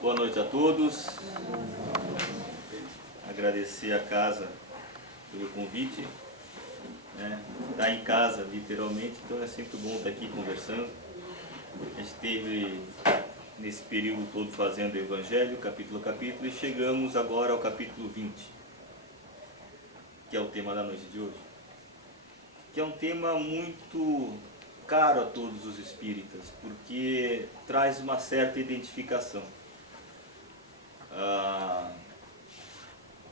Boa noite a todos. Agradecer a casa pelo convite. Tá em casa, literalmente, então é sempre bom estar aqui conversando. A gente esteve nesse período todo fazendo o Evangelho, capítulo a capítulo, e chegamos agora ao capítulo 20, que é o tema da noite de hoje. Que é um tema muito caro a todos os espíritas, porque traz uma certa identificação.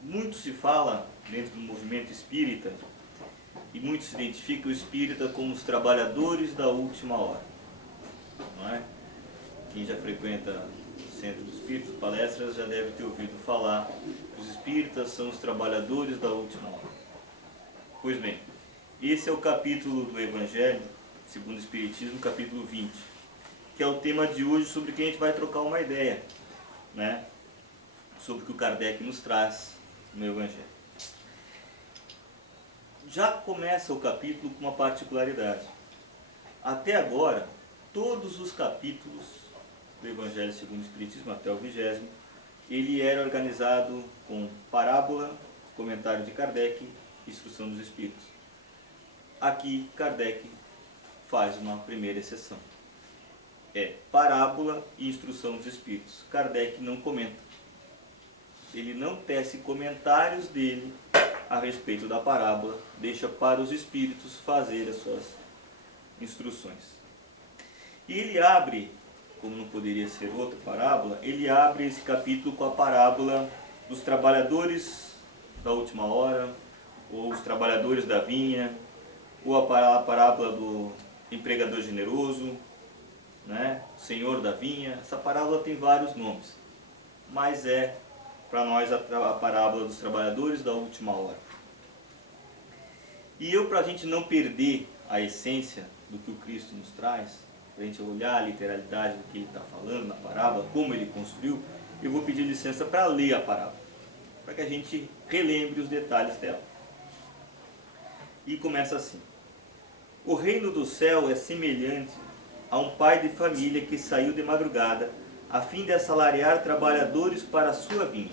Muito se fala dentro do movimento espírita e muito se identifica o espírita como os trabalhadores da última hora, não é? Quem já frequenta o Centro dos Espíritos, palestras, já deve ter ouvido falar que os espíritas são os trabalhadores da última hora. Pois bem, esse é o capítulo do Evangelho segundo o Espiritismo, capítulo 20, que é o tema de hoje, sobre que a gente vai trocar uma ideia, né? Sobre o que o Kardec nos traz no Evangelho. Já começa o capítulo com uma particularidade. Até agora, todos os capítulos do Evangelho segundo o Espiritismo, até o 20º, ele era organizado com parábola, comentário de Kardec, instrução dos Espíritos. Aqui, Kardec faz uma primeira exceção. É parábola e instrução dos Espíritos. Kardec não comenta. Ele não tece comentários dele a respeito da parábola, deixa para os Espíritos fazer as suas instruções. E ele abre, como não poderia ser outra parábola, ele abre esse capítulo com a parábola dos trabalhadores da última hora, ou os trabalhadores da vinha, ou a parábola do empregador generoso, né? Senhor da vinha. Essa parábola tem vários nomes, mas é para nós a parábola dos trabalhadores da última hora. E para a gente não perder a essência do que o Cristo nos traz, para a gente olhar a literalidade do que ele está falando na parábola, como ele construiu, eu vou pedir licença para ler a parábola, para que a gente relembre os detalhes dela. E começa assim: o reino do céu é semelhante a um pai de família que saiu de madrugada a fim de assalariar trabalhadores para a sua vinha.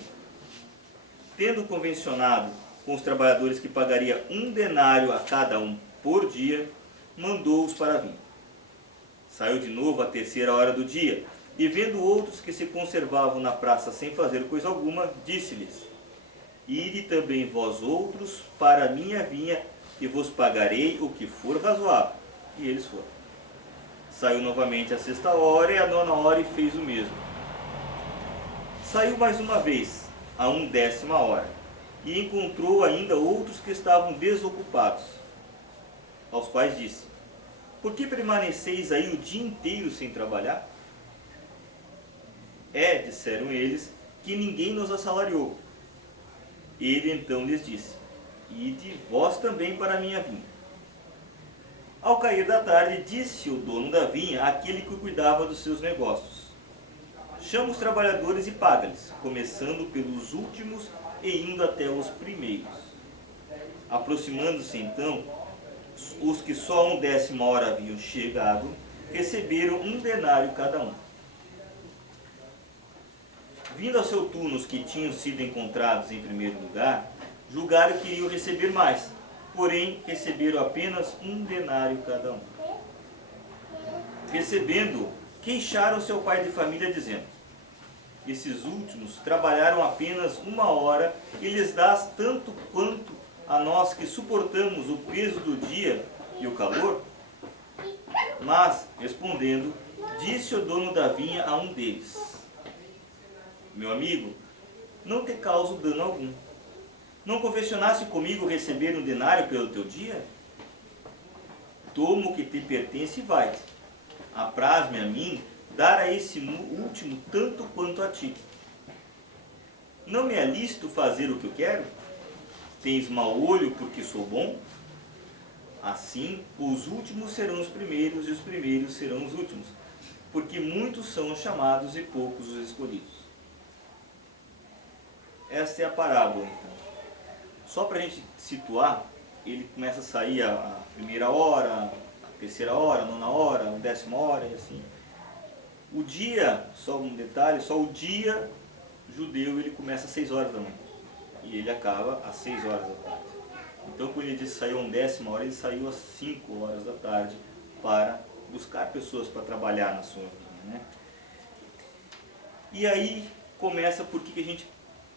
Tendo convencionado com os trabalhadores que pagaria 1 denário a cada um por dia, mandou-os para a vinha. Saiu de novo à 3ª hora do dia, e vendo outros que se conservavam na praça sem fazer coisa alguma, disse-lhes: ide também vós outros para a minha vinha, e vos pagarei o que for razoável. E eles foram. Saiu novamente à 6ª hora e à 9ª hora e fez o mesmo. Saiu mais uma vez, à 1/10ª hora, e encontrou ainda outros que estavam desocupados, aos quais disse: por que permaneceis aí o dia inteiro sem trabalhar? Disseram eles, que ninguém nos assalariou. Ele então lhes disse: ide vós também para a minha vinha. Ao cair da tarde, disse o dono da vinha àquele que cuidava dos seus negócios: chama os trabalhadores e paga-lhes, começando pelos últimos e indo até os primeiros. Aproximando-se então, os que só a 1/10ª hora haviam chegado, receberam 1 denário cada um. Vindo ao seu turno os que tinham sido encontrados em primeiro lugar, julgaram que iriam receber mais, porém receberam apenas 1 denário cada um. Recebendo, queixaram-se ao pai de família, dizendo: esses últimos trabalharam apenas 1 hora e lhes dás tanto quanto a nós que suportamos o peso do dia e o calor? Mas, respondendo, disse o dono da vinha a um deles: meu amigo, não te causo dano algum. Não convencionaste comigo receber 1 denário pelo teu dia? Toma o que te pertence e vai-te. Apraz-me a mim dar a esse último tanto quanto a ti. Não me é lícito fazer o que eu quero? Tens mau olho porque sou bom? Assim, os últimos serão os primeiros e os primeiros serão os últimos, porque muitos são os chamados e poucos os escolhidos. Esta é a parábola, então. Só para a gente situar, ele começa a sair a 1ª hora, a 3ª hora, a 9ª hora, a 10ª hora e assim. O dia, só um detalhe, só o dia judeu ele começa às 6 horas da manhã e ele acaba às 6 horas da tarde. Então quando ele disse que saiu às 10ª hora, ele saiu às 5 horas da tarde para buscar pessoas para trabalhar na sua vinha, né? E aí começa por que a gente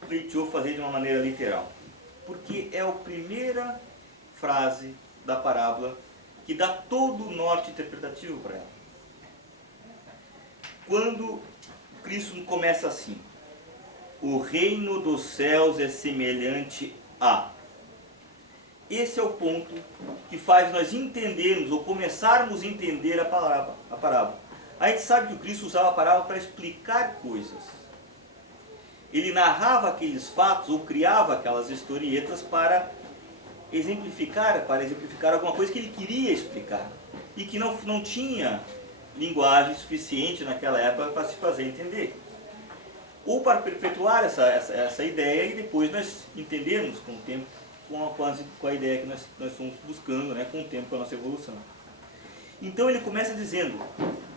pleiteou fazer de uma maneira literal. Porque é a primeira frase da parábola que dá todo o norte interpretativo para ela. Quando Cristo começa assim: o reino dos céus é semelhante a... Esse é o ponto que faz nós entendermos, ou começarmos a entender a parábola. A gente sabe que o Cristo usava a parábola para explicar coisas. Ele narrava aqueles fatos, ou criava aquelas historietas para exemplificar alguma coisa que ele queria explicar. E que não tinha linguagem suficiente naquela época para se fazer entender. Ou para perpetuar essa ideia e depois nós entendermos com o tempo, com a ideia que nós fomos buscando, né, com o tempo, com a nossa evolução. Então ele começa dizendo: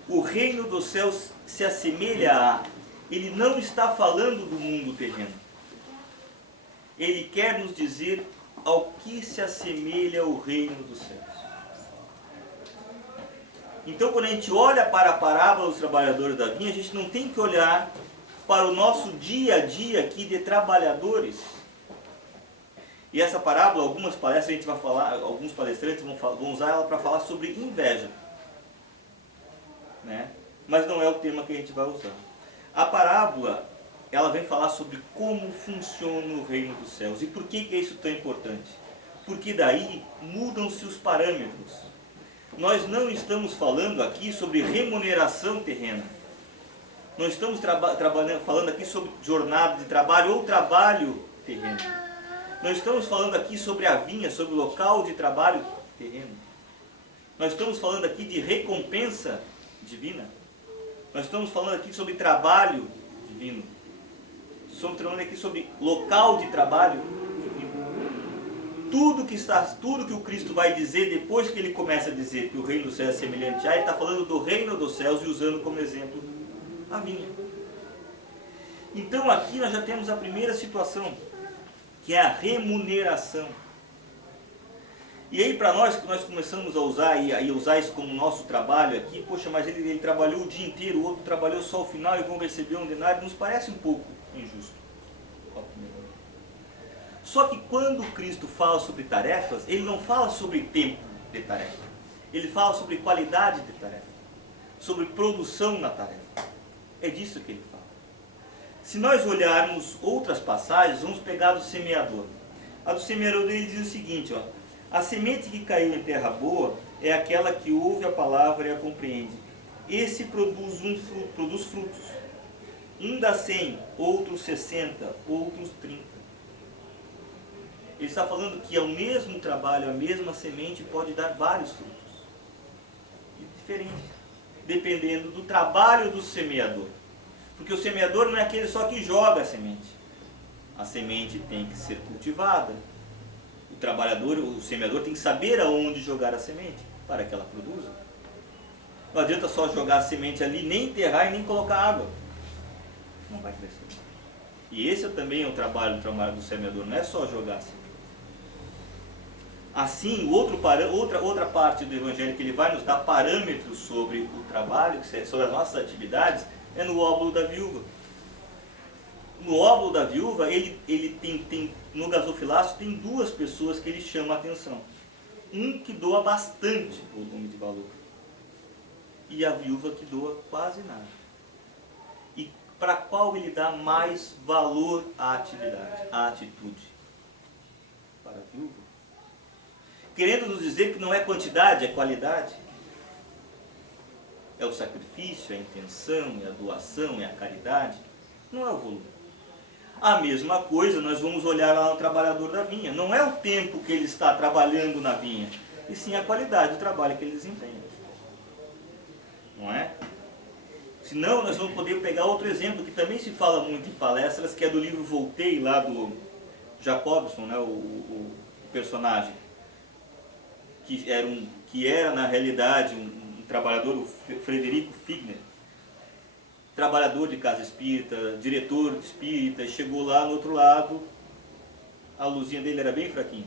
o reino dos céus se assemelha a... Ele não está falando do mundo terreno. Ele quer nos dizer ao que se assemelha o reino dos céus. Então quando a gente olha para a parábola dos trabalhadores da vinha, a gente não tem que olhar para o nosso dia a dia aqui de trabalhadores. E essa parábola, algumas palestras a gente vai falar, alguns palestrantes vão usar ela para falar sobre inveja, né? Mas não é o tema que a gente vai usar. A parábola, ela vem falar sobre como funciona o reino dos céus. E por que é isso tão importante? Porque daí mudam-se os parâmetros. Nós não estamos falando aqui sobre remuneração terrena. Não estamos falando aqui sobre jornada de trabalho ou trabalho terreno. Nós estamos falando aqui sobre a vinha, sobre o local de trabalho terreno. Nós estamos falando aqui de recompensa divina. Nós estamos falando aqui sobre trabalho divino. Estamos falando aqui sobre local de trabalho divino. Tudo que o Cristo vai dizer depois que ele começa a dizer que o reino dos céus é semelhante a, ele está falando do reino dos céus e usando como exemplo a vinha. Então aqui nós já temos a primeira situação, que é a remuneração. E aí para nós, que nós começamos a usar e usar isso como nosso trabalho aqui, poxa, mas ele trabalhou o dia inteiro, o outro trabalhou só o final e vão receber um denário, nos parece um pouco injusto. Só que quando Cristo fala sobre tarefas, ele não fala sobre tempo de tarefa. Ele fala sobre qualidade de tarefa, sobre produção na tarefa. É disso que ele fala. Se nós olharmos outras passagens, vamos pegar do semeador. A do semeador ele diz o seguinte, ó: a semente que caiu em terra boa é aquela que ouve a palavra e a compreende. Esse produz frutos. Um dá 100, outros 60, outros 30. Ele está falando que é o mesmo trabalho, a mesma semente pode dar vários frutos. Diferentes, dependendo do trabalho do semeador. Porque o semeador não é aquele só que joga a semente. A semente tem que ser cultivada. O semeador tem que saber aonde jogar a semente para que ela produza. Não adianta só jogar a semente ali, nem enterrar e nem colocar água. Não vai crescer. E esse também é o trabalho do semeador, não é só jogar a semente. Assim, outra parte do Evangelho que ele vai nos dar parâmetros sobre o trabalho, sobre as nossas atividades, é no óbolo da viúva. No óbolo da viúva, ele tem no gasofilácio tem duas pessoas que ele chama a atenção. Um que doa bastante volume de valor. E a viúva que doa quase nada. E para qual ele dá mais valor à atividade, à atitude? Para a viúva. Querendo nos dizer que não é quantidade, é qualidade. É o sacrifício, é a intenção, é a doação, é a caridade. Não é o volume. A mesma coisa nós vamos olhar lá no trabalhador da vinha. Não é o tempo que ele está trabalhando na vinha, e sim a qualidade do trabalho que ele desempenha. Não é? Senão nós vamos poder pegar outro exemplo que também se fala muito em palestras, que é do livro Voltei, lá do Jacobson, né, o personagem, que era na realidade um trabalhador, o Frederico Figner. trabalhador de casa espírita, diretor espírita, e chegou lá no outro lado, a luzinha dele era bem fraquinha.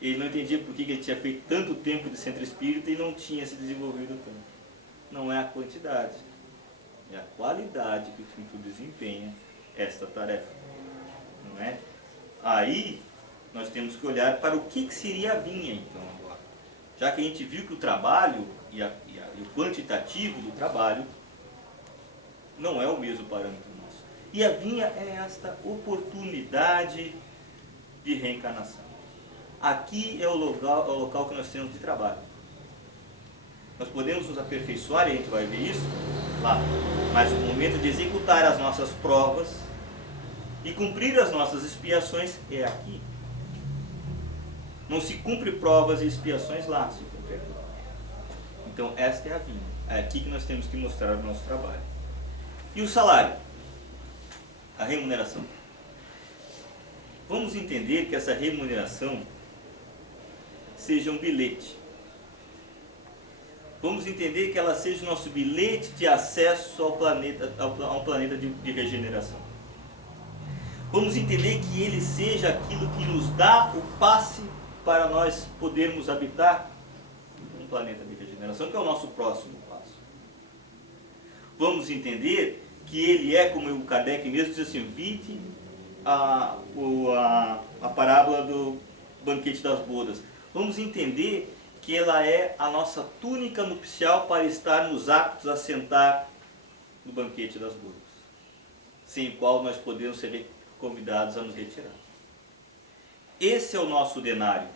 Ele não entendia por que ele tinha feito tanto tempo de centro espírita e não tinha se desenvolvido tanto. Não é a quantidade, é a qualidade que tu desempenha esta tarefa. Não é? Aí nós temos que olhar para o que seria a vinha, então, agora. Já que a gente viu que o trabalho e o quantitativo do trabalho não é o mesmo parâmetro nosso. E a vinha é esta oportunidade de reencarnação. Aqui é o local que nós temos de trabalho. Nós podemos nos aperfeiçoar, e a gente vai ver isso lá. Mas o momento de executar as nossas provas e cumprir as nossas expiações é aqui. Não se cumpre provas e expiações lá, se cumpre aqui. Então esta é a vinha. É aqui que nós temos que mostrar o nosso trabalho. E o salário? A remuneração. Vamos entender que essa remuneração seja um bilhete. Vamos entender que ela seja o nosso bilhete de acesso ao planeta, a um planeta de regeneração. Vamos entender que ele seja aquilo que nos dá o passe para nós podermos habitar um planeta de regeneração, que é o nosso próximo passo. Vamos entender que ele é, como o Kardec mesmo diz assim, vide a parábola do banquete das bodas. Vamos entender que ela é a nossa túnica nupcial para estarmos aptos a sentar no banquete das bodas, sem o qual nós podemos ser convidados a nos retirar. Esse é o nosso denário.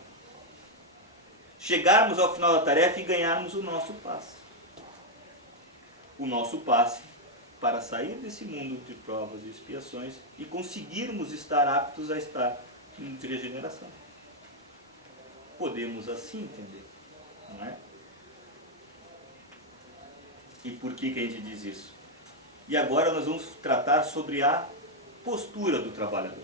Chegarmos ao final da tarefa e ganharmos o nosso passe. O nosso passe para sair desse mundo de provas e expiações e conseguirmos estar aptos a estar em regeneração. Podemos assim entender, não é? E por que a gente diz isso? E agora nós vamos tratar sobre a postura do trabalhador.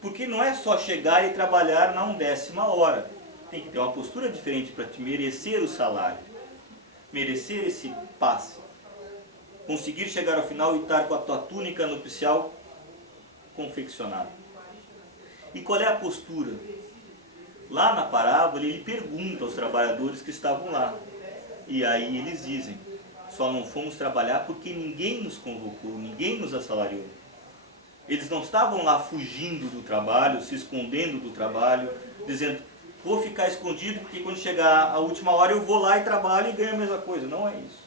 Porque não é só chegar e trabalhar na 1/10 hora. Tem que ter uma postura diferente para te merecer o salário, merecer esse passe, conseguir chegar ao final e estar com a tua túnica nupcial confeccionada. E qual é a postura? Lá na parábola ele pergunta aos trabalhadores que estavam lá. E aí eles dizem, só não fomos trabalhar porque ninguém nos convocou, ninguém nos assalariou. Eles não estavam lá fugindo do trabalho, se escondendo do trabalho, dizendo, vou ficar escondido porque quando chegar a última hora eu vou lá e trabalho e ganho a mesma coisa. Não é isso.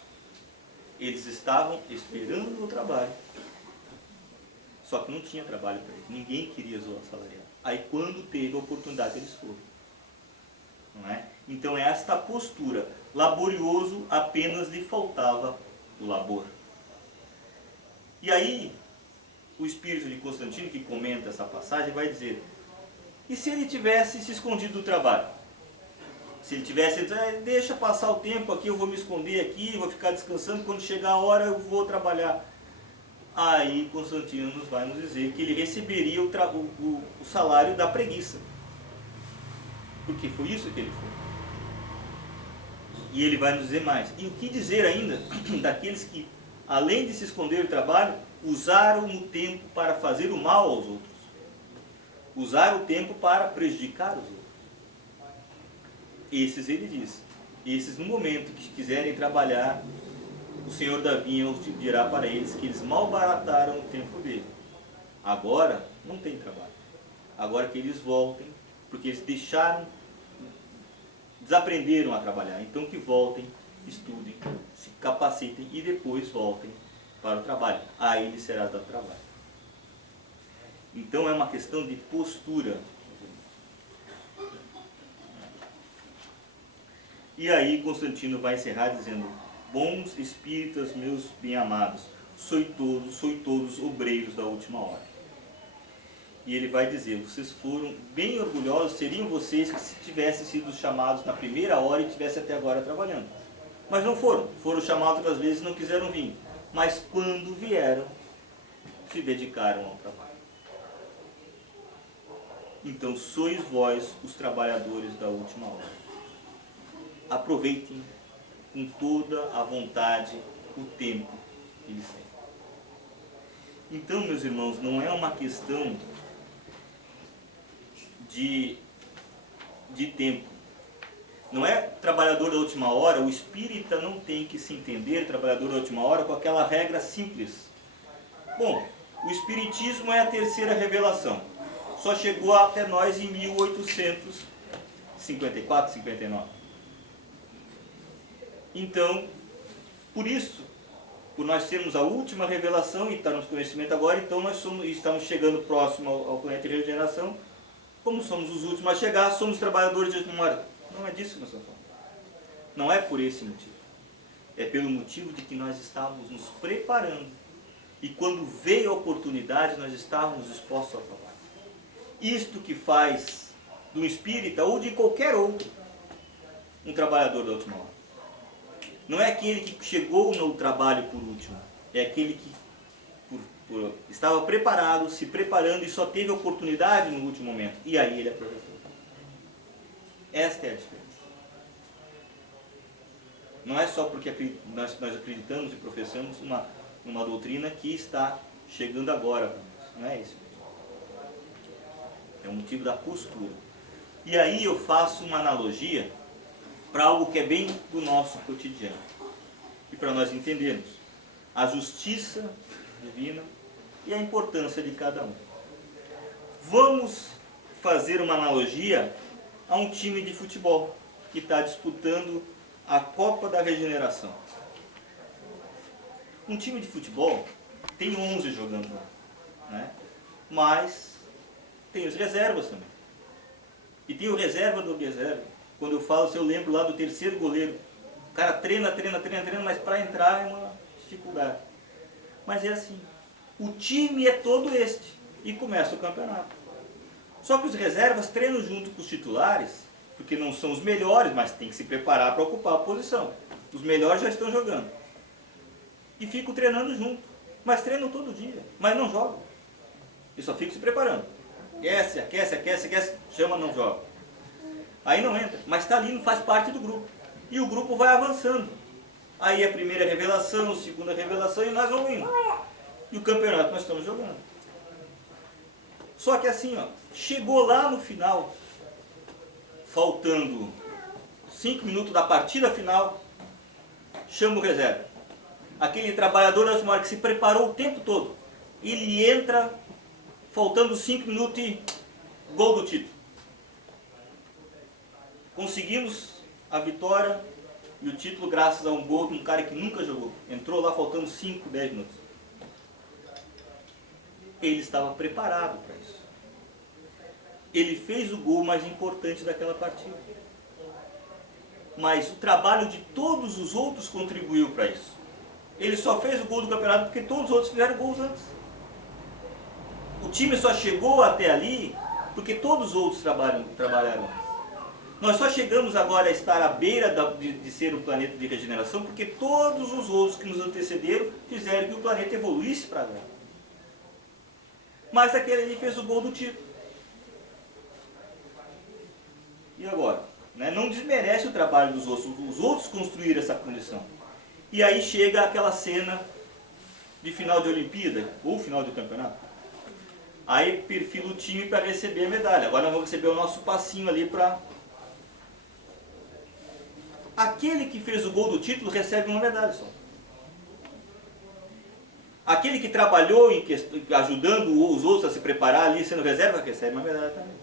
Eles estavam esperando o trabalho. Só que não tinha trabalho para eles. Ninguém queria zoar salariado. Aí quando teve a oportunidade eles foram. Não é? Então esta postura. Laborioso apenas lhe faltava o labor. E aí o espírito de Constantino, que comenta essa passagem, vai dizer, e se ele tivesse se escondido do trabalho? Se ele tivesse dito, deixa passar o tempo aqui, eu vou me esconder aqui, vou ficar descansando, quando chegar a hora eu vou trabalhar. Aí Constantino vai nos dizer que ele receberia o salário da preguiça. Porque foi isso que ele foi. E ele vai nos dizer mais. E o que dizer ainda daqueles que, além de se esconder do trabalho, usaram o tempo para fazer o mal aos outros. Usaram o tempo para prejudicar os outros. Esses, ele diz, esses no momento que quiserem trabalhar, o Senhor da vinha dirá para eles que eles malbarataram o tempo dele. Agora não tem trabalho. Agora que eles voltem, porque eles desaprenderam a trabalhar. Então que voltem, estudem, se capacitem e depois voltem para o trabalho. Aí lhes será dado trabalho. Então é uma questão de postura. E aí Constantino vai encerrar dizendo, bons espíritas meus bem-amados, sois todos obreiros da última hora. E ele vai dizer, vocês foram bem orgulhosos, seriam vocês que se tivessem sido chamados na primeira hora e tivessem até agora trabalhando. Mas não foram chamados outras vezes e não quiseram vir. Mas quando vieram, se dedicaram ao trabalho. Então sois vós os trabalhadores da última hora. Aproveitem com toda a vontade o tempo que eles têm. Então, meus irmãos, não é uma questão de tempo. Não é trabalhador da última hora. O espírita não tem que se entender trabalhador da última hora com aquela regra simples. Bom, o espiritismo é a terceira revelação. Só chegou até nós em 1854, 59. Então, por isso, por nós sermos a última revelação e estarmos no conhecimento agora, então nós estamos chegando próximo ao planeta de regeneração. Como somos os últimos a chegar, somos trabalhadores de última hora. Não é disso que nós estamos falando. Não é por esse motivo. É pelo motivo de que nós estávamos nos preparando. E quando veio a oportunidade, nós estávamos dispostos ao trabalho. Isto que faz do espírita ou de qualquer outro um trabalhador da última hora. Não é aquele que chegou no trabalho por último. É aquele que estava preparado, se preparando e só teve oportunidade no último momento. E aí ele aproveitou. Esta é a diferença. Não é só porque nós acreditamos e professamos uma doutrina que está chegando agora para nós. Não é isso. É o motivo da postura. E aí eu faço uma analogia para algo que é bem do nosso cotidiano. E para nós entendermos a justiça divina e a importância de cada um. Vamos fazer uma analogia a um time de futebol que está disputando a Copa da Regeneração. Um time de futebol tem 11 jogando lá, né? Mas tem os reservas também. E tem o reserva do reserva. Quando eu falo, se eu lembro lá do terceiro goleiro. O cara treina, mas para entrar é uma dificuldade. Mas é assim. O time é todo este. E começa o campeonato. Só que os reservas treinam junto com os titulares, porque não são os melhores, mas tem que se preparar para ocupar a posição. Os melhores já estão jogando. E ficam treinando junto. Mas treinam todo dia. Mas não jogam. E só ficam se preparando. Aquece, chama, não joga. Aí não entra. Mas está ali, não faz parte do grupo. E o grupo vai avançando. Aí a primeira revelação, a segunda revelação e nós vamos indo. E o campeonato nós estamos jogando. Só que assim, ó, chegou lá no final, faltando 5 minutos da partida final, chama o reserva. Aquele trabalhador da última hora que se preparou o tempo todo, ele entra faltando 5 minutos e gol do título. Conseguimos a vitória e o título graças a um gol de um cara que nunca jogou. Entrou lá faltando 5, 10 minutos. Ele estava preparado para isso. Ele fez o gol mais importante daquela partida. Mas o trabalho de todos os outros contribuiu para isso. Ele só fez o gol do campeonato porque todos os outros fizeram gols antes. O time só chegou até ali porque todos os outros trabalharam antes. Nós só chegamos agora a estar à beira de ser um planeta de regeneração porque todos os outros que nos antecederam fizeram que o planeta evoluísse para lá. Mas aquele ali fez o gol do título. E agora? Né? Não desmerece o trabalho dos outros. Os outros construíram essa condição. E aí chega aquela cena de final de Olimpíada, ou final de campeonato. Aí perfila o time para receber a medalha. Agora nós vamos receber o nosso passinho ali para... Aquele que fez o gol do título recebe uma medalha só. Aquele que trabalhou ajudando os outros a se preparar ali, sendo reserva, recebe uma medalha também.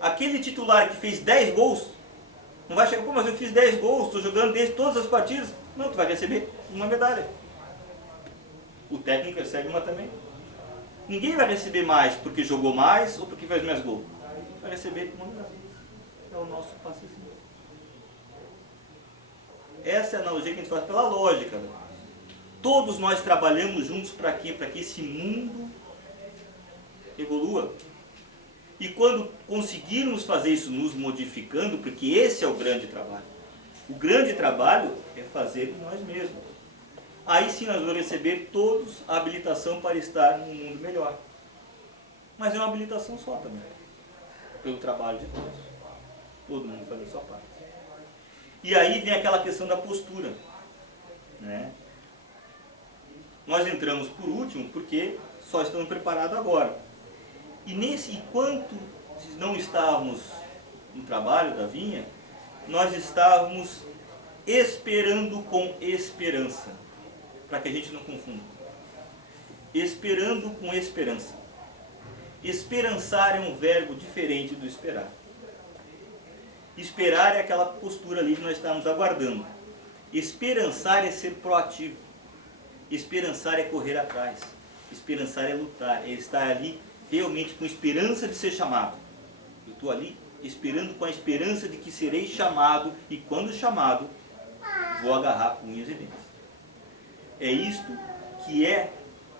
Aquele titular que fez 10 gols, não vai chegar, pô, mas eu fiz 10 gols, estou jogando desde todas as partidas. Não, tu vai receber uma medalha. O técnico recebe uma também. Ninguém vai receber mais porque jogou mais ou porque fez mais gols. Vai receber uma medalha. É o nosso passeio. Essa é a analogia que a gente faz pela lógica. Né? Todos nós trabalhamos juntos para quê? Para que esse mundo evolua. E quando conseguirmos fazer isso nos modificando, porque esse é o grande trabalho. O grande trabalho é fazer nós mesmos. Aí sim nós vamos receber todos a habilitação para estar num mundo melhor. Mas é uma habilitação só também. Pelo trabalho de todos. Todo mundo faz a sua parte. E aí vem aquela questão da postura. Né? Nós entramos por último porque só estamos preparados agora. E enquanto não estávamos no trabalho da vinha, nós estávamos esperando com esperança, para que a gente não confunda. Esperando com esperança. Esperançar é um verbo diferente do esperar. Esperar é aquela postura ali que nós estamos aguardando. Esperançar é ser proativo. Esperançar é correr atrás. Esperançar é lutar, é estar ali realmente com esperança de ser chamado. Eu estou ali esperando com a esperança de que serei chamado, e quando chamado, vou agarrar com unhas e dentes. É isto que é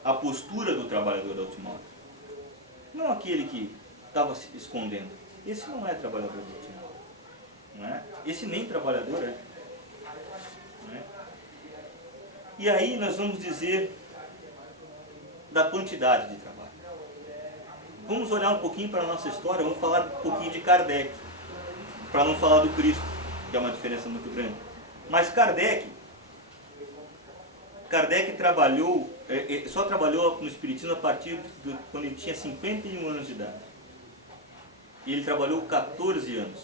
a postura do trabalhador da última hora. Não aquele que estava se escondendo. Esse não é trabalhador da última hora. Não é? Esse nem trabalhador é. Não é? E aí nós vamos dizer da quantidade de trabalho. Vamos olhar um pouquinho para a nossa história, vamos falar um pouquinho de Kardec, para não falar do Cristo, que é uma diferença muito grande. Mas Kardec trabalhou, só trabalhou no Espiritismo a partir de quando ele tinha 51 anos de idade. E ele trabalhou 14 anos.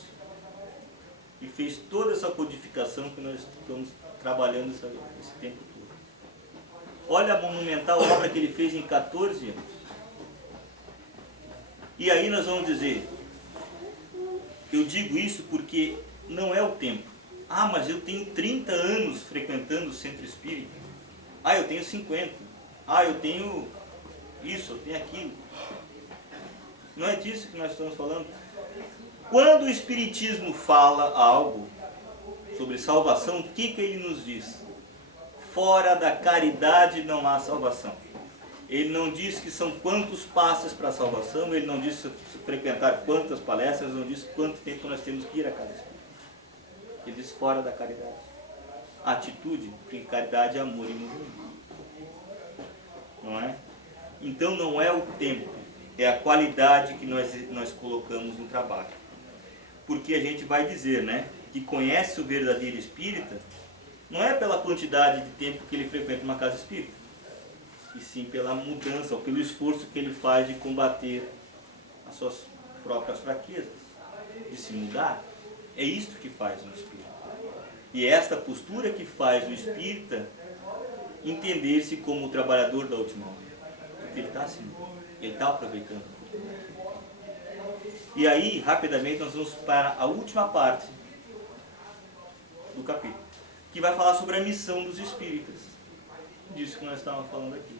E fez toda essa codificação que nós estamos trabalhando esse tempo todo. Olha a monumental obra que ele fez em 14 anos. E aí nós vamos dizer, eu digo isso porque não é o tempo. Ah, mas eu tenho 30 anos frequentando o centro espírita. Ah, eu tenho 50. Ah, eu tenho isso, eu tenho aquilo. Não é disso que nós estamos falando. Quando o Espiritismo fala algo sobre salvação, o que ele nos diz? Fora da caridade não há salvação. Ele não diz que são quantos passos para a salvação, ele não diz se frequentar quantas palestras, ele não diz quanto tempo nós temos que ir a cada espírito. Ele diz fora da caridade. Atitude, porque caridade é amor e movimento. Não é? Então não é o tempo, é a qualidade que nós colocamos no trabalho. Porque a gente vai dizer, né, que conhece o verdadeiro espírita, não é pela quantidade de tempo que ele frequenta uma casa espírita, e sim pela mudança, ou pelo esforço que ele faz de combater as suas próprias fraquezas, de se mudar. É isto que faz o espírita. E é esta postura que faz o espírita entender-se como o trabalhador da última hora. Porque ele está assim, ele está aproveitando. E aí, rapidamente, nós vamos para a última parte do capítulo, que vai falar sobre a missão dos espíritas. Disso que nós estávamos falando aqui.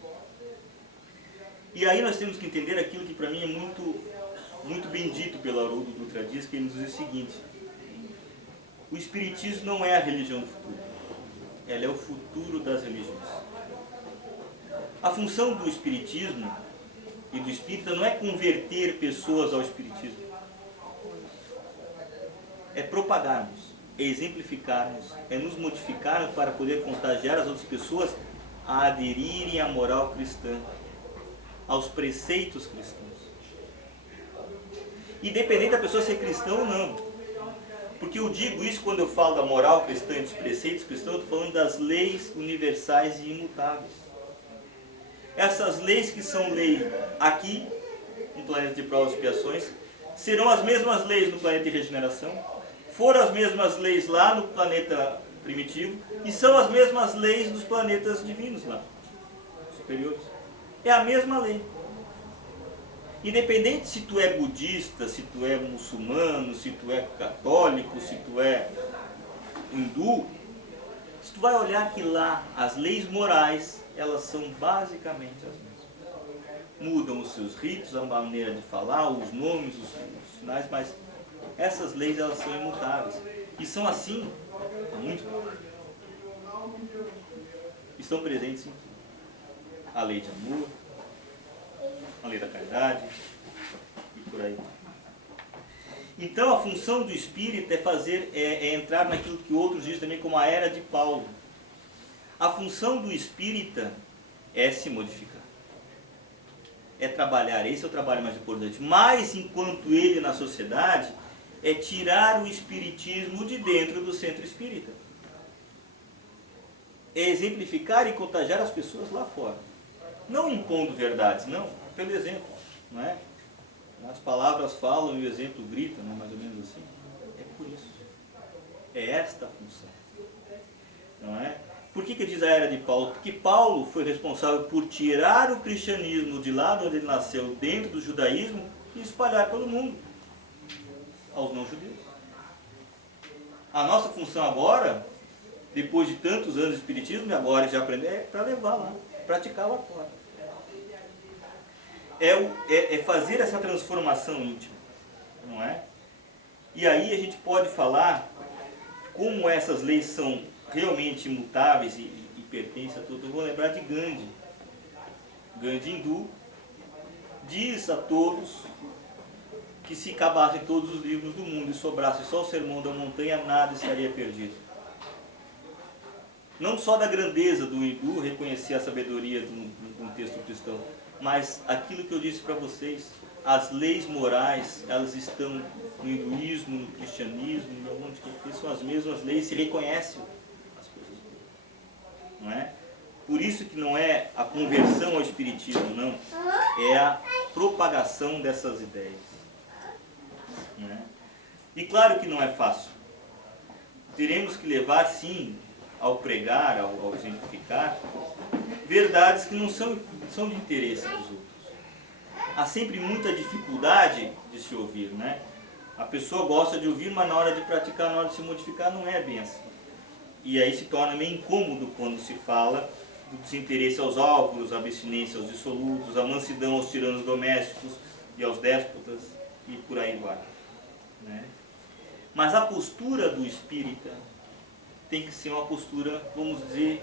E aí nós temos que entender aquilo que para mim é muito bem dito pelo Haroldo Dutra Dias, que ele nos diz o seguinte: o Espiritismo não é a religião do futuro, ela é o futuro das religiões. A função do Espiritismo e do Espírita não é converter pessoas ao Espiritismo, é propagarmos, é exemplificarmos, é nos modificarmos para poder contagiar as outras pessoas a aderirem à moral cristã, aos preceitos cristãos. Independente da pessoa ser cristã ou não. Porque eu digo isso quando eu falo da moral cristã e dos preceitos cristãos, eu estou falando das leis universais e imutáveis. Essas leis que são leis aqui, no planeta de provas e expiações, serão as mesmas leis no planeta de regeneração, foram as mesmas leis lá no planeta primitivo, e são as mesmas leis dos planetas divinos lá, superiores. É a mesma lei. Independente se tu é budista, se tu é muçulmano, se tu é católico, se tu é hindu, se tu vai olhar que lá as leis morais, elas são basicamente as mesmas. Mudam os seus ritos, a maneira de falar, os nomes, os sinais, mas essas leis elas são imutáveis. E são assim há muito tempo. Estão presentes em tudo. A lei de amor, a lei da caridade e por aí. Então a função do espírita é entrar naquilo que outros dizem também como a era de Paulo. A função do espírita é se modificar. É trabalhar, esse é o trabalho mais importante. Mas enquanto ele na sociedade, é tirar o espiritismo de dentro do centro espírita. é exemplificar e contagiar as pessoas lá fora. Não impondo verdades, não, pelo exemplo, não é? As palavras falam e o exemplo grita, não é mais ou menos assim? É por isso. É esta a função. Não é? Por que diz a era de Paulo? Porque Paulo foi responsável por tirar o cristianismo de lá de onde ele nasceu, dentro do judaísmo, e espalhar pelo mundo, aos não-judeus. A nossa função agora, depois de tantos anos de espiritismo, e agora já aprender, é para levar lá, praticar lá fora. É fazer essa transformação íntima, não é? E aí a gente pode falar como essas leis são realmente imutáveis e pertencem a tudo. Eu vou lembrar de Gandhi. Gandhi hindu diz a todos que se acabassem todos os livros do mundo e sobrasse só o Sermão da Montanha, nada estaria perdido. Não só da grandeza do hindu reconhecer a sabedoria do contexto cristão, mas aquilo que eu disse para vocês, as leis morais, elas estão no hinduísmo, no cristianismo, onde que são as mesmas leis, se reconhecem as coisas, não é? Por isso que não é a conversão ao espiritismo, não, é a propagação dessas ideias, não é? E claro que não é fácil. Teremos que levar, sim, ao pregar, ao exemplificar, verdades que não são de interesse dos outros. Há sempre muita dificuldade de se ouvir, né? A pessoa gosta de ouvir, mas na hora de praticar, na hora de se modificar, não é bem assim. E aí se torna meio incômodo quando se fala do desinteresse aos álcool, a abstinência aos dissolutos, a mansidão aos tiranos domésticos e aos déspotas, e por aí vai, né? Mas a postura do espírita tem que ser uma postura, vamos dizer,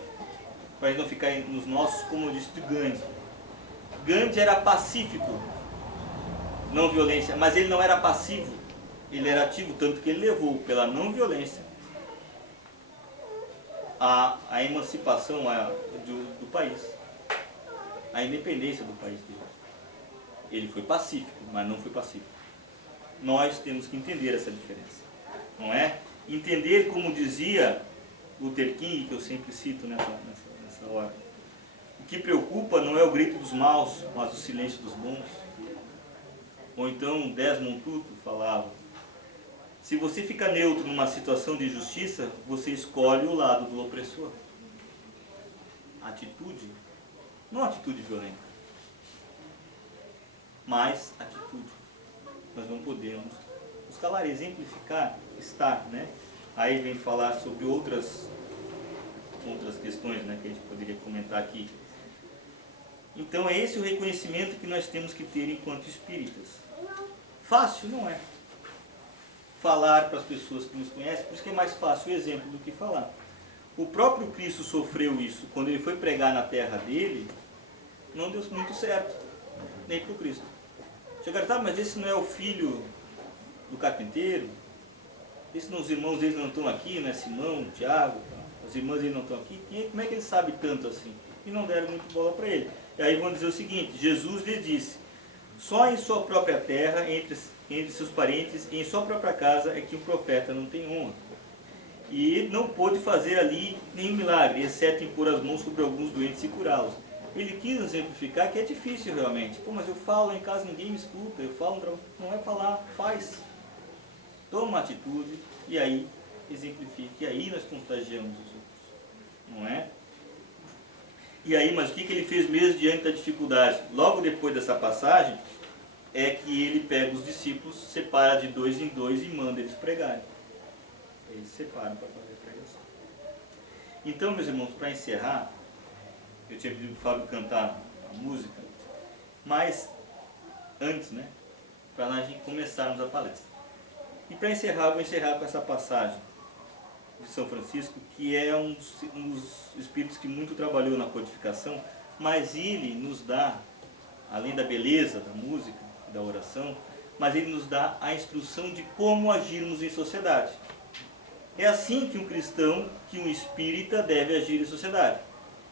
para não ficar nos nossos, como eu disse, de Gandhi. Gandhi era pacífico, não violência, mas ele não era passivo, ele era ativo, tanto que ele levou pela não violência a emancipação do país, a independência do país dele. Ele foi pacífico, mas não foi pacífico. Nós temos que entender essa diferença, não é? Entender, como dizia Luther King, que eu sempre cito nessa hora, o que preocupa não é o grito dos maus, mas o silêncio dos bons. Ou então Desmond Tutu falava, se você fica neutro numa situação de injustiça, você escolhe o lado do opressor. Atitude, não atitude violenta, mas atitude. Nós não podemos nos calar, exemplificar, estar, né? Aí vem falar sobre outras questões, né, que a gente poderia comentar aqui. Então é esse o reconhecimento que nós temos que ter enquanto espíritas. Fácil não é. Falar para as pessoas que nos conhecem, por isso que é mais fácil o exemplo do que falar. O próprio Cristo sofreu isso. Quando ele foi pregar na terra dele, não deu muito certo, nem para o Cristo. Chegaram, tá, mas esse não é o filho do carpinteiro? Os irmãos deles não estão aqui, né? Simão, Tiago, as irmãs dele não estão aqui. Como é que ele sabe tanto assim? E não deram muito bola para ele. E aí vão dizer o seguinte, Jesus lhe disse, só em sua própria terra, entre seus parentes e em sua própria casa é que um profeta não tem honra. E ele não pôde fazer ali nenhum milagre, exceto impor as mãos sobre alguns doentes e curá-los. Ele quis exemplificar que é difícil realmente. Pô, mas eu falo em casa, ninguém me escuta, eu falo, não é falar, faz. Toma uma atitude e aí exemplifica, e aí nós contagiamos os outros, não é? E aí, mas o que ele fez mesmo diante da dificuldade? Logo depois dessa passagem, é que ele pega os discípulos, separa de 2 em 2 e manda eles pregarem. Eles separam para fazer a pregação. Então, meus irmãos, para encerrar, eu tinha pedido para o Fábio cantar a música, mas antes, né, para nós começarmos a palestra. E para encerrar, vou encerrar com essa passagem de São Francisco, que é um dos espíritos que muito trabalhou na codificação, mas ele nos dá, além da beleza da música, da oração, mas ele nos dá a instrução de como agirmos em sociedade. É assim que um cristão, que um espírita deve agir em sociedade.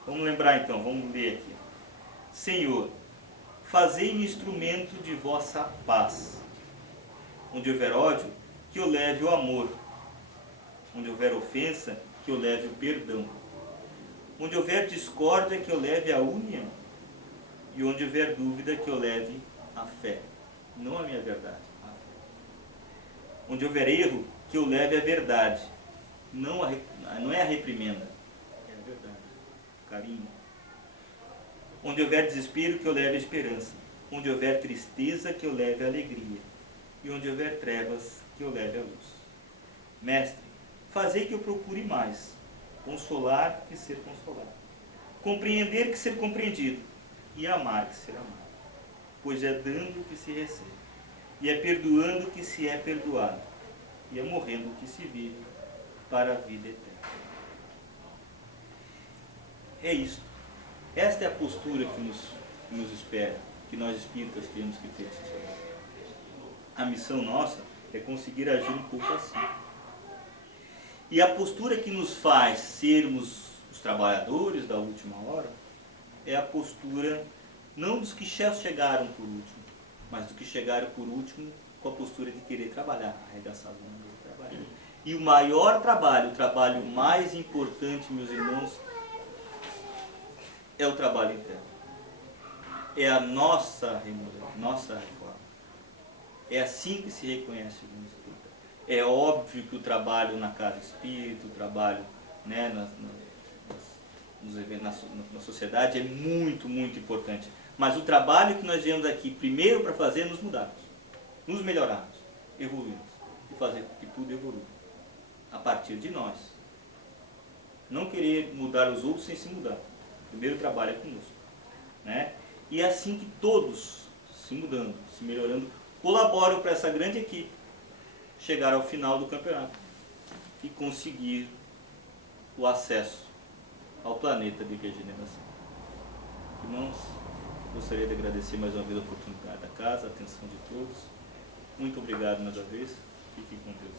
Vamos lembrar então, vamos ler aqui. Senhor, fazei-me instrumento de vossa paz. Onde houver ódio, que eu leve o amor. Onde houver ofensa, que eu leve o perdão. Onde houver discórdia, que eu leve à união. E onde houver dúvida, que eu leve à fé. Não a minha verdade, a fé. Onde houver erro, que eu leve à verdade. Não é a reprimenda, é a verdade, carinho. Onde houver desespero, que eu leve a esperança. Onde houver tristeza, que eu leve a alegria. E onde houver trevas, que eu leve a luz. Mestre, fazei que eu procure mais, consolar que ser consolado, compreender que ser compreendido, e amar que ser amado. Pois é dando que se recebe, e é perdoando que se é perdoado, e é morrendo que se vive para a vida eterna. É isto. Esta é a postura que nos espera, que nós espíritas temos que ter. A missão nossa é conseguir agir um pouco assim. E a postura que nos faz sermos os trabalhadores da última hora é a postura não dos que já chegaram por último, mas dos que chegaram por último com a postura de querer trabalhar, arregaçar o trabalho. E o maior trabalho, o trabalho mais importante, meus irmãos, é o trabalho interno. É a nossa reforma. É assim que se reconhece o espírita. É óbvio que o trabalho na casa espírita, o trabalho, né, na sociedade é muito, muito importante. Mas o trabalho que nós viemos aqui primeiro para fazer é nos mudarmos, nos melhorarmos, evoluirmos e fazer com que tudo evolua a partir de nós. Não querer mudar os outros sem se mudar. O primeiro trabalho é conosco, né? E é assim que todos, se mudando, se melhorando, colaboram para essa grande equipe chegar ao final do campeonato e conseguir o acesso ao planeta de regeneração. Irmãos, gostaria de agradecer mais uma vez a oportunidade da casa, a atenção de todos. Muito obrigado mais uma vez. Fiquem com Deus.